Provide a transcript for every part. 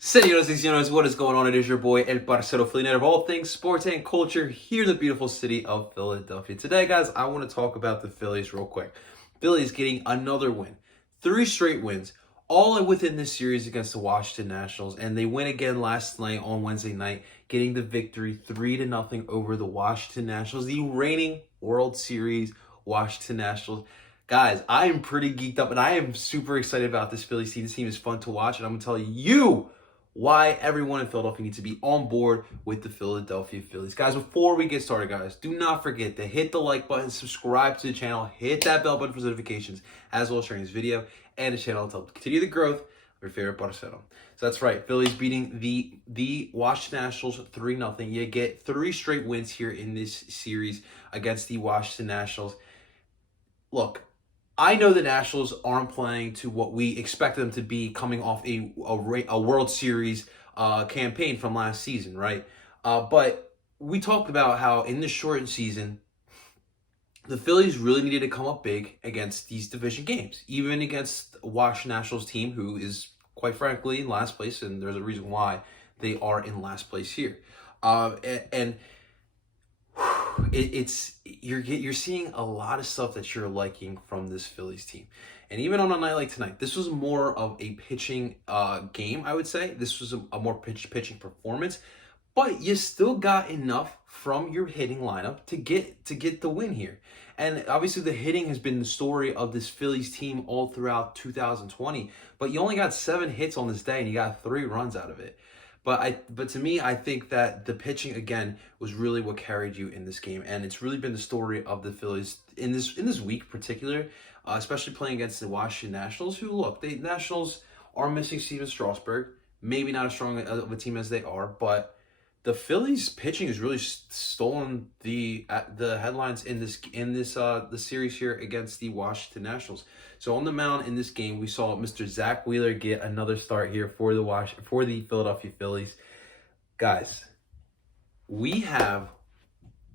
Señoras y señores, what is going on? It is your boy, El Parcero Felinator of all things sports and culture here in the beautiful city of Philadelphia. Today, guys, I want to talk about the Phillies real quick. Phillies getting another win. 3 straight wins, all within this series against the Washington Nationals. And they win again last night on Wednesday night, getting the victory 3-0 over the Washington Nationals, the reigning World Series Washington Nationals. Guys, I am pretty geeked up and I am super excited about this Phillies team. This team is fun to watch, and I'm going to tell you why everyone in Philadelphia needs to be on board with the Philadelphia Phillies. Guys, before we get started, guys, do not forget to hit the like button, subscribe to the channel, hit that bell button for notifications, as well as sharing this video and the channel to help continue the growth of your favorite Parcero. So that's right, Phillies beating the Washington Nationals 3-0. You get 3 straight wins here in this series against the Washington Nationals. Look, I know the Nationals aren't playing to what we expect them to be coming off a World Series campaign from last season, right? But we talked about how in the shortened season, the Phillies really needed to come up big against these division games, even against Washington Nationals team, who is, quite frankly, in last place, and there's a reason why they are in last place here. You're seeing a lot of stuff that you're liking from this Phillies team. And even on a night like tonight, this was more of a pitching game, I would say. This was a more pitching performance, but you still got enough from your hitting lineup to get the win here. And obviously the hitting has been the story of this Phillies team all throughout 2020, but you only got 7 hits on this day and you got 3 runs out of it. But to me, I think that the pitching again was really what carried you in this game, and it's really been the story of the Phillies in this week in particular, especially playing against the Washington Nationals. Who look, the Nationals are missing Steven Strasburg, maybe not as strong of a team as they are, but the Phillies pitching has really stolen the headlines in the series here against the Washington Nationals. So on the mound in this game, we saw Mr. Zach Wheeler get another start here for the Philadelphia Phillies. Guys, we have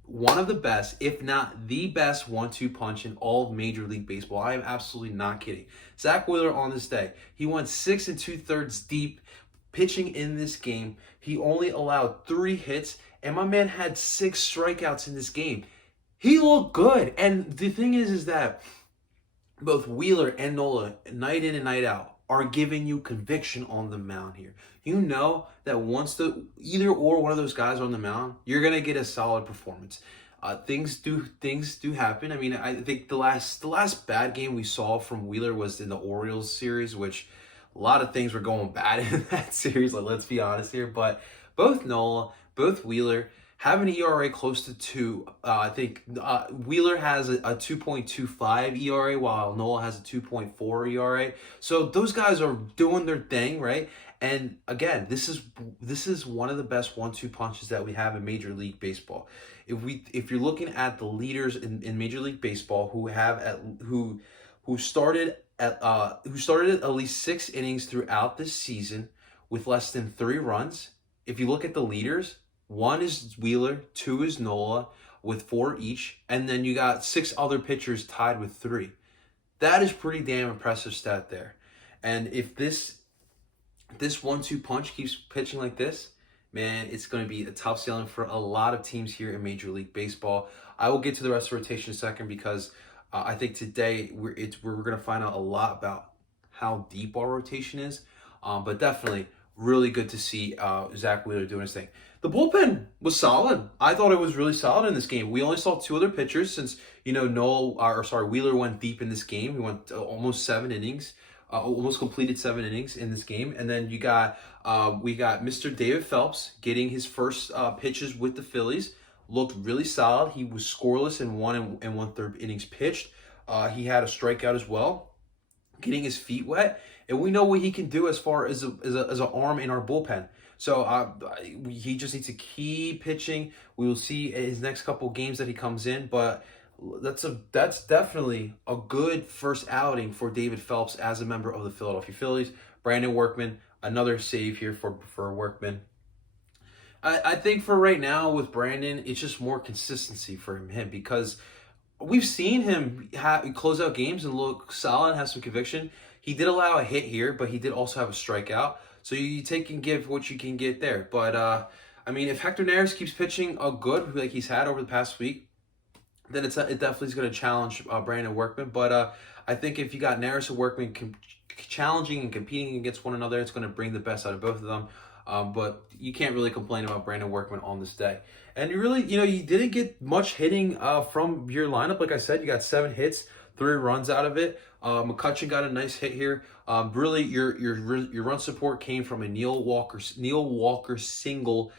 one of the best, if not the best, 1-2 punch in all of Major League Baseball. I am absolutely not kidding. Zach Wheeler on this day, he went 6 2/3 deep pitching in this game. He only allowed 3 hits, and my man had 6 strikeouts in this game. He looked good. And the thing is that both Wheeler and Nola, night in and night out, are giving you conviction on the mound here. You know that once either or one of those guys are on the mound, you're gonna get a solid performance. Things do happen. I mean, I think the last bad game we saw from Wheeler was in the Orioles series, which a lot of things were going bad in that series. Like, let's be honest here. But both Nola, both Wheeler have an ERA close to 2. I think Wheeler has a 2.25 ERA, while Nola has a 2.4 ERA. So those guys are doing their thing, right? And again, this is one of the best 1-2 punches that we have in Major League Baseball. If you're looking at the leaders in Major League Baseball who started at least 6 innings throughout this season with less than 3 runs, if you look at the leaders, 1 is Wheeler, 2 is Nola with 4 each, and then you got 6 other pitchers tied with 3. That is pretty damn impressive stat there. And if this 1-2 punch keeps pitching like this, man, it's going to be a tough sailing for a lot of teams here in Major League Baseball. I will get to the rest of the rotation in a second because I think today we're going to find out a lot about how deep our rotation is. But definitely really good to see Zach Wheeler doing his thing. The bullpen was solid. I thought it was really solid in this game. We only saw 2 other pitchers since, Wheeler went deep in this game. He went almost 7 innings. Almost completed 7 innings in this game. And then we got Mr. David Phelps getting his first pitches with the Phillies. Looked really solid. He was scoreless in 1 1/3 innings pitched. He had a strikeout as well, getting his feet wet. And we know what he can do as far as an arm in our bullpen. So he just needs to keep pitching. We will see his next couple games that he comes in, but that's definitely a good first outing for David Phelps as a member of the Philadelphia Phillies. Brandon Workman, another save here for Workman. I think for right now with Brandon, it's just more consistency for him because we've seen him close out games and look solid, have some conviction. He did allow a hit here, but he did also have a strikeout. So you take and give what you can get there. But I mean, if Hector Neris keeps pitching good like he's had over the past week, then it definitely is going to challenge Brandon Workman. But I think if you got Neris and Workman challenging and competing against one another, it's going to bring the best out of both of them. But you can't really complain about Brandon Workman on this day. And you really, you didn't get much hitting from your lineup. Like I said, you got 7 hits, 3 runs out of it. McCutcheon got a nice hit here. Really, your run support came from a Neil Walker single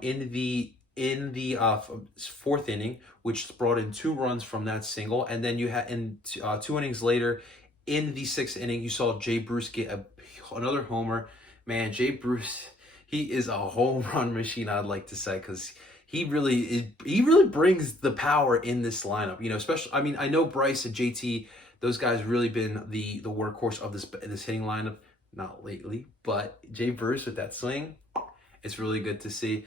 in the 4th inning, which brought in 2 runs from that single. And then you had 2 innings later, in the 6th inning, you saw Jay Bruce get another homer. Man, Jay Bruce, he is a home run machine, I'd like to say, because he really brings the power in this lineup. Especially, I mean, I know Bryce and JT, those guys really been the workhorse of this hitting lineup. Not lately, but Jay Bruce with that swing, it's really good to see.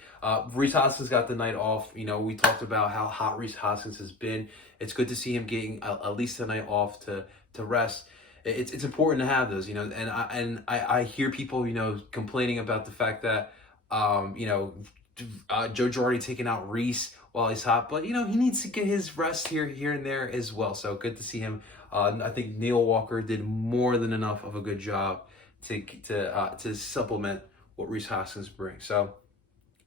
Rhys Hoskins got the night off. We talked about how hot Rhys Hoskins has been. It's good to see him getting at least a night off to rest. It's important to have those, and I hear people, complaining about the fact that, Joe Girardi taking out Rhys while he's hot, but he needs to get his rest here and there as well. So good to see him. I think Neil Walker did more than enough of a good job to supplement what Rhys Hoskins brings. So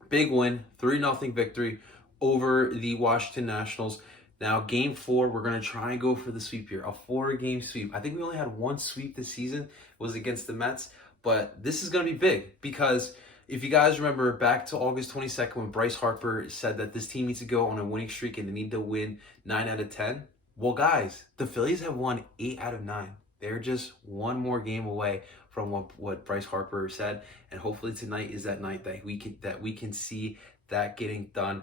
big win, 3-0 victory over the Washington Nationals. Now, Game 4, we're going to try and go for the sweep here. A 4-game sweep. I think we only had 1 sweep this season. It was against the Mets. But this is going to be big because if you guys remember back to August 22nd when Bryce Harper said that this team needs to go on a winning streak and they need to win 9 out of 10. Well, guys, the Phillies have won 8 out of 9. They're just one more game away from what Bryce Harper said. And hopefully tonight is that night that we can see that getting done.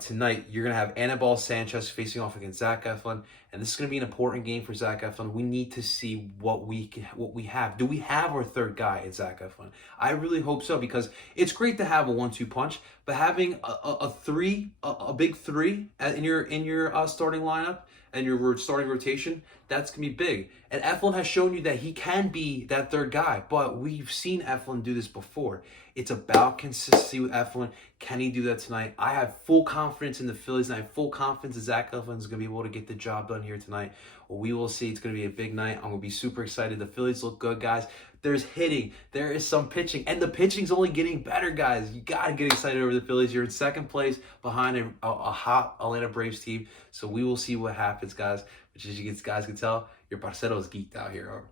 Tonight, you're going to have Anibal Sanchez facing off against Zach Eflin, and this is going to be an important game for Zach Eflin. We need to see what we have. Do we have our third guy in Zach Eflin? I really hope so, because it's great to have a 1-2 punch, but having a big 3 in your starting lineup and your starting rotation, that's going to be big. And Eflin has shown you that he can be that third guy, but we've seen Eflin do this before. It's about consistency with Eflin. Can he do that tonight? I have full confidence in the Phillies, and I have full confidence that Zach Eflin is going to be able to get the job done here tonight. Well, we will see. It's going to be a big night. I'm going to be super excited. The Phillies look good, guys. There's hitting. There is some pitching. And the pitching's only getting better, guys. You got to get excited over the Phillies. You're in second place behind a hot Atlanta Braves team. So we will see what happens, guys. Which, as you guys can tell, your parcero is geeked out here.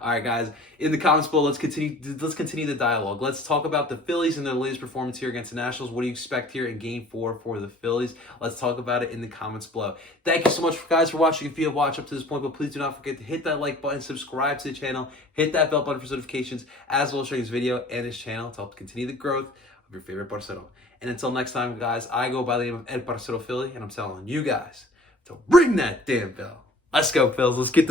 All right, guys. In the comments below, let's continue the dialogue. Let's talk about the Phillies and their latest performance here against the Nationals. What do you expect here in Game 4 for the Phillies? Let's talk about it in the comments below. Thank you so much, guys, for watching. If you have watched up to this point, but please do not forget to hit that like button, subscribe to the channel, hit that bell button for notifications, as well as sharing this video and this channel to help continue the growth of your favorite parcero. And until next time, guys, I go by the name of Ed Parcero Philly, and I'm telling you guys to ring that damn bell. Let's go, Phils. Let's get this.